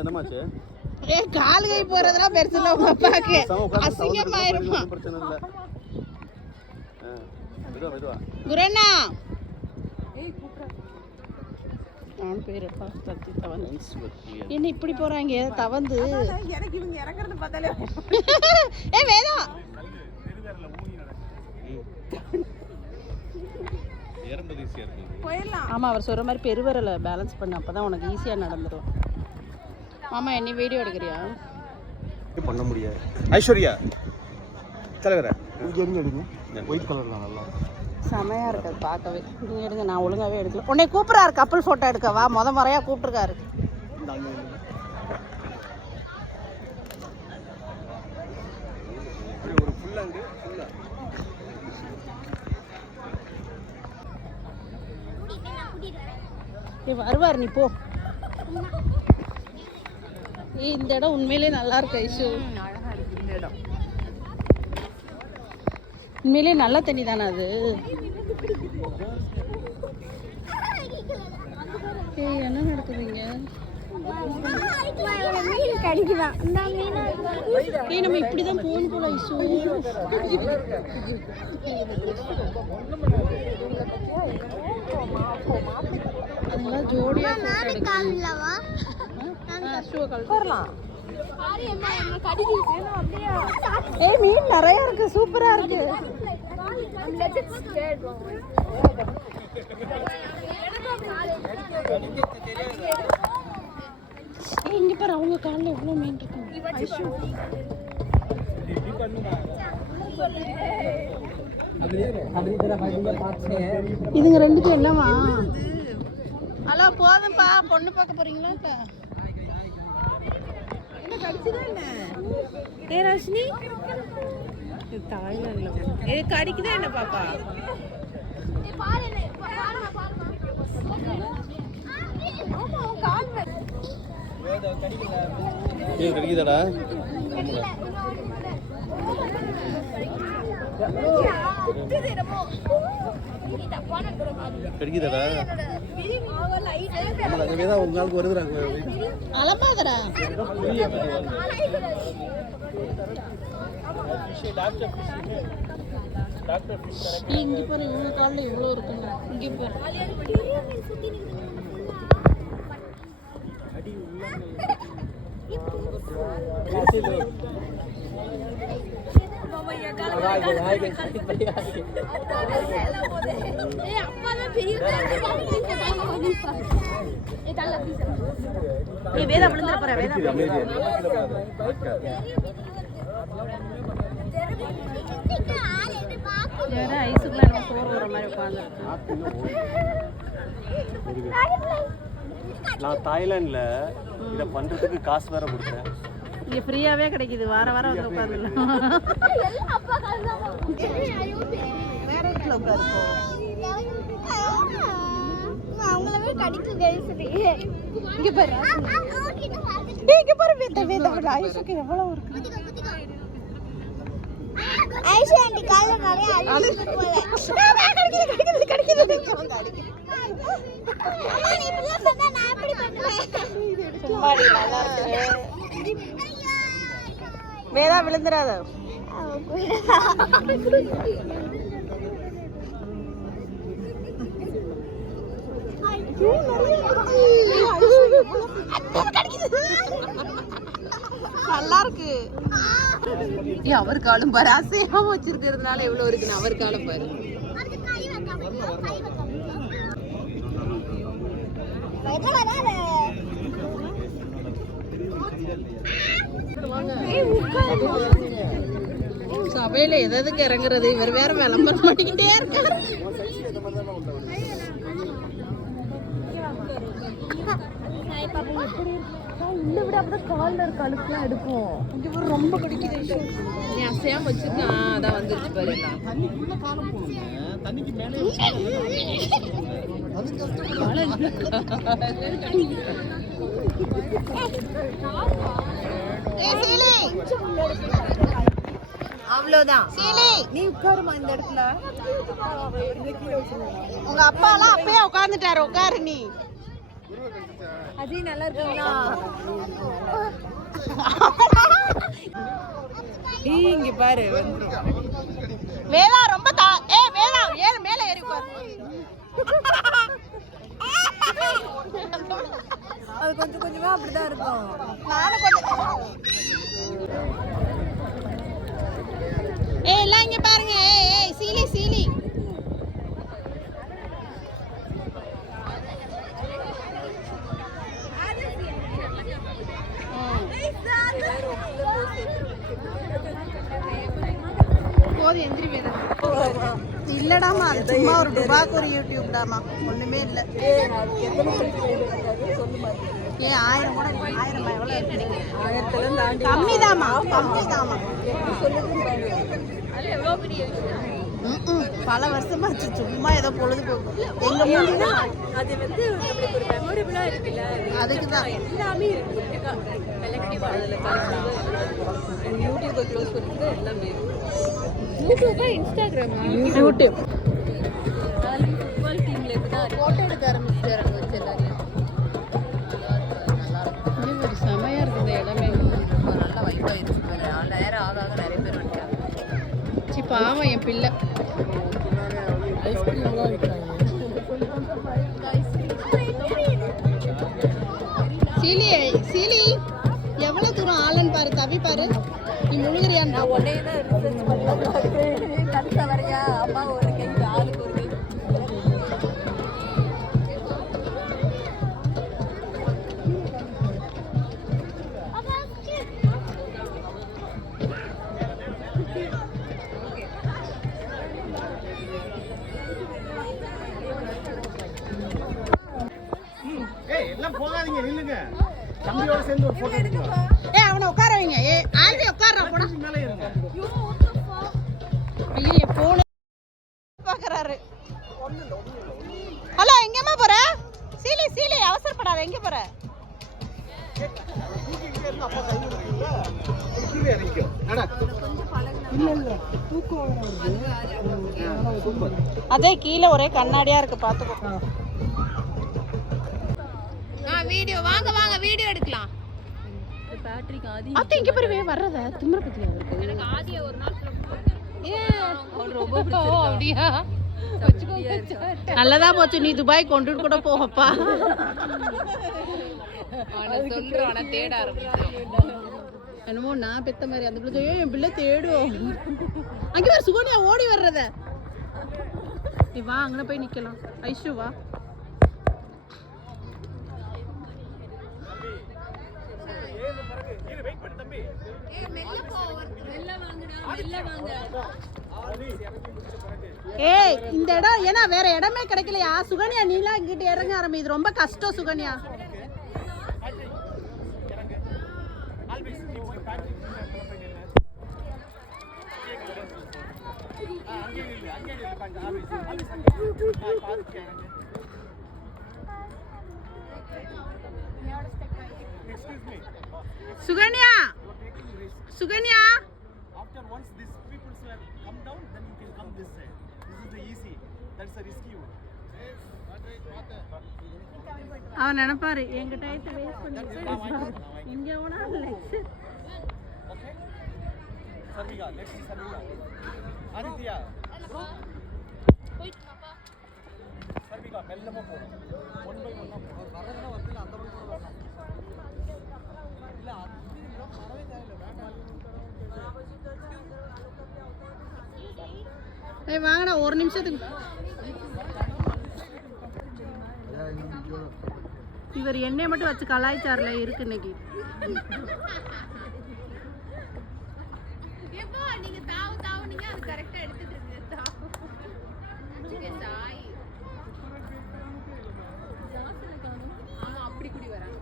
என்னமாச்சு? கால் கை போறதெல்லாம் பெருசு இல்ல உங்க அப்பாக்கு. அசிங்கமாயிருமா? பிரச்சனை இல்ல. மெதுவா. குரண்ணா. நான் பேரப்பா தத்தி தவந்து. என்ன இப்படி போறாங்க தவந்து? எனக்கு இவங்க இறங்குறது பார்த்தாலே வேதா. ஏறும்போது ஈஸியா இருக்கு. போயிடலாம். ஆமா அவர் சொல்ற மாதிரி பெருவரல பேலன்ஸ் பண்ண அப்பதான் உனக்கு ஈஸியா நடந்துரும். மாமா என்ன வீடியோ எடுக்கறியா? பண்ண முடியாது. ஐஸ்வர்யா தலைவரே இங்க இருந்து எடுங்க. ஒயிட் கலர்ல நல்லா செமையா இருக்கு பார்க்கவே. நீங்க எடுங்க, நான் ஒழுங்காவே எடுக்கல. உன்னை கூப்பிடுறாரு கப்பல் போட்டோ எடுக்க வா. முறையா கூப்பிட்டுருக்காரு. ஒரு ஃபுல் அங்க ஃபுல்லா வருவார் நீ போ. இந்த இடம் உண்மையிலே நல்லா இருக்கு ஐஷு. அழகா இருக்கு இந்த இடம். உண்மையிலே நல்ல தண்ணி தானே அது? என்ன நடக்குதுங்க? நம்ம இப்படிதான் போகணும் போல ஐஷு. அதெல்லாம் ஜோடியா மீன் நிறைய இருக்கு, சூப்பரா இருக்கு. இங்க பாரு அவங்க காலில் எவ்வளவு மீன் இருக்கு. இதுங்க ரெண்டுக்கும் என்னவா? ஹலோ போதும்பா. பொண்ணு பார்க்க போறீங்களா? ரோஷினி தாய்லாந்துல கடிக்குதா என்ன பாப்பா? கடிக்குதாடா? கடிக்குதாடா? உங்களுக்கு வருதுறாங்க. அலமாதரா இங்க பாரு, இவங்க காலில் இவ்வளோ இருக்குங்க. இங்க பாரு. வேதா விழுந்துற போற. வேற ஐஸுக்குள்ள நம்ம சோறு வர மாதிரி உட்காந்து. நான் தாய்லாந்துல இத பண்றதுக்கு காசு வேற கொடுத்தேன். இங்க ஃப்ரீயாவே கிடைக்குது. வாரம் வந்து உட்காந்துடலாம். வேற இடத்துல உட்காருப்போ. அவங்களவே கடிக்கு கைஸ்ரீ. இங்க பாரு. இங்க பாரு வேதா ஐஸுக்கு எவ்வளவு இருக்கு. ஐஷு ஆண்டி கால்ல நிறைய அழுது போல. கடிக்குது. அம்மா நீ இப்படி சொன்னா நான் எப்படி பண்ணுவேன்? சும்மாடி நல்லா இருக்கு. வேதா விழுந்துறாத. நல்லா இருக்கு. அவர் காலம் பாரு, அசையாம வச்சிருக்கிறதுனால எவ்வளவு இருக்குன்னு அவர் காலம் பாரு. சபையில எதுக்கு இறங்குறது? இவர் வேற விளம்பரம் பண்ணிக்கிட்டே இருக்காரு. இந்த விட அப்படியே கால்ல இருக்க அழுக்குலாம் எடுக்கும். இங்க ஒரு ரொம்ப கடிக்குது. நீ அசையாம வச்சிருக்கான், அதான் வந்துருச்சு பாரு. தண்ணிக்குள்ள காலம் போடுங்க. தண்ணிக்கு மேலே அவ்வளவுதான். நீ உட்காருமா இந்த இடத்துல. உங்க அப்பா எல்லாம் அப்பயே உட்கார்ந்துட்டாரு. உட்காரு நீ. அஜய் நல்லா இருக்கீங்களா? இங்க பாரு வேளா ரொம்ப வேளா ஏறு மேல ஏறி பாரு. அது கொஞ்சம் கொஞ்சமா அப்படிதான் இருக்கும். நானும் கொஞ்சம் எல்லாம் இங்க பாருங்க. சீலி சீலி போது எந்திரி வேற இல்லடாமா. அது சும்மா ஒரு டுபாக்கு ஒரு யூடியூப் டாமா, ஒண்ணுமே இல்லை. 1000 கூட 1000 எவ்வளவு கம்மி தாமா, கம்மி தாமா. பல வருஷமாச்சு, சும்மா ஏதோ பொழுதுபோக்கு. எங்க மூலினா அது வந்து நம்மளுக்கு ஒரு மெமரபிளா இருக்குல்ல, அதுக்கு தான் எல்லாமே இருக்கு. கலெக்டிவா அதுல யூடியூபை க்ளோஸ் பண்ணிட்டு எல்லாமே யூடியூபா இன்ஸ்டாகிராமா? யூடியூப் ஃபுட்பால் டீம்ல இப்பதான் போட்டோ எடுக்க ஆரம்பிச்சிட்டாரு அங்க வச்சு எல்லாரையும். இது ஒரு செமையா இருக்கு இந்த இடமே. நல்லா வைப்பா இருக்கு. நேரம் ஆக ஆக நிறைய பேர் வந்துட்டாங்க. சி பாவம் என் பிள்ளை. ஐஸ்கிரீம்லாம் விற்கிறாங்க. சீலி சீலி எவ்வளோ தூரம் ஆளுன்னு பாரு, தவி பாரு. நீ முழுகிறியான்னு உடனே தான் ரிசர்ச் பண்ணலாம். கடைசா வரையா அம்மா ஒரு கை ஆளுக்கு ஒரு கை. எல்லாம் போகாதீங்க, நில்லுங்க. தம்பியோட சேர்ந்து ஒரு போட்டோ எடுங்க. அவனை உட்கார வைங்க. ஆல்ரெடி உட்கார்றா போடா. மேலே இருங்க. ஐயோ போன பாக்குறாரு. ஹலோ, எங்கம்மா போற? சீலி சீலி அவசரப்படாத, எங்க போற? கீழே இறங்கிக்கோ. நட. அதே கீழே ஒரே கண்ணாடியா இருக்கு, பாத்துக்கோ. வீடியோ வாங்க வாங்க, வீடியோ எடுக்கலாம். பேட்ரிக் ஆதி அத்தை இங்க பாரு வர்றத திமிர பத்தியா இருக்கு. எனக்கு ஆதிய ஒரு நாள் ரொம்ப அப்படியா? நல்லதா போச்சு, நீ துபாய் கொண்டுட்டு கூட போகப்பா. சொல்றான தேட ஆரம்பிச்சு. என்னமோ நான் பெத்த மாதிரி அந்த பிள்ளை என் பிள்ளை தேடும். அங்கே வர சுகன்யா ஓடி வர்றத. நீ வா, அங்கே போய் நிக்கலாம். ஐஷு வா. ஏய் இந்த இடம் ஏன்னா வேற இடமே கிடைக்கலையா? சுகன்யா நீலாம் இங்கிட்ட இறங்க ஆரம்பி. இது ரொம்ப கஷ்டம் Sukanya. Sukanya Sukanya After once these people have come down, then you can come this side. This is the easy. That's the risky one. அவன் நினைப்பாரு எங்க டைத்தை வேஸ்ட் பண்ணி இங்க ஓனா லெக்ஸ். Okay. Sarvika, next is Sarvika. Aditya. Sarvika, மெல்லமா போ. One by one போ. வரதுனா வரதுல அந்த பக்கம் வரணும். இல்ல அது வரவே தேவையில்லை, வேண்டாம். ஏய் வாங்கடா, ஒரு நிமிஷத்துக்கு. இவர் எண்ணெய் மட்டும் வச்சு கலாய்ச்சார்ல இருக்கு இன்னைக்கு. நீங்க தாவு தாவுனீங்க, அது கரெக்ட்டா எடுத்துட்டு இருக்கு. தாய் ஆமா அப்படி குடி வராங்க.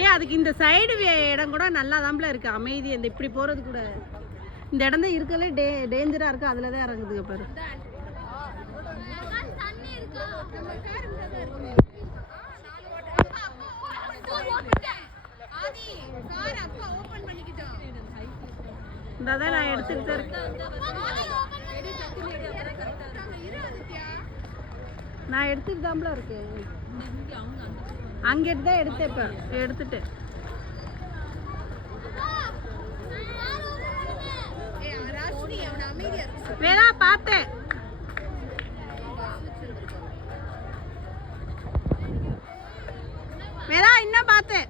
ஏய் அதுக்கு இந்த சைடு இடம் கூட நல்லா தாம்பல இருக்கு, அமைதி. இந்த இப்படி போறது கூட இந்த இடம் தான் இருக்கல டேஞ்சரா இருக்கு. அதுல தான் இறங்குதுங்க பாரு. இதான் நான் எடுத்துட்டு இருக்கேன். நான் எடுத்துட்டு தாம்பல இருக்கேன். அங்கிட்டு தான் எடுத்தேன் இப்ப எடுத்துட்டு வேணா பார்த்தேன் வேணா இன்னும் பார்த்தேன்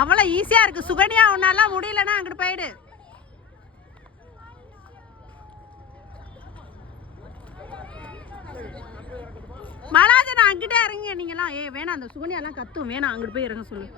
அவ்வளோ ஈஸியா இருக்கு சுகன்யா உன்னால முடியலன்னா அங்கிட்டு போயிடு மலாஜனா அங்கிட்டே இறங்க நீங்களாம் வேணாம் அந்த சுகன்யாலாம் கத்தும் வேணாம் அங்கிட்டு போய் இறங்க சொல்லு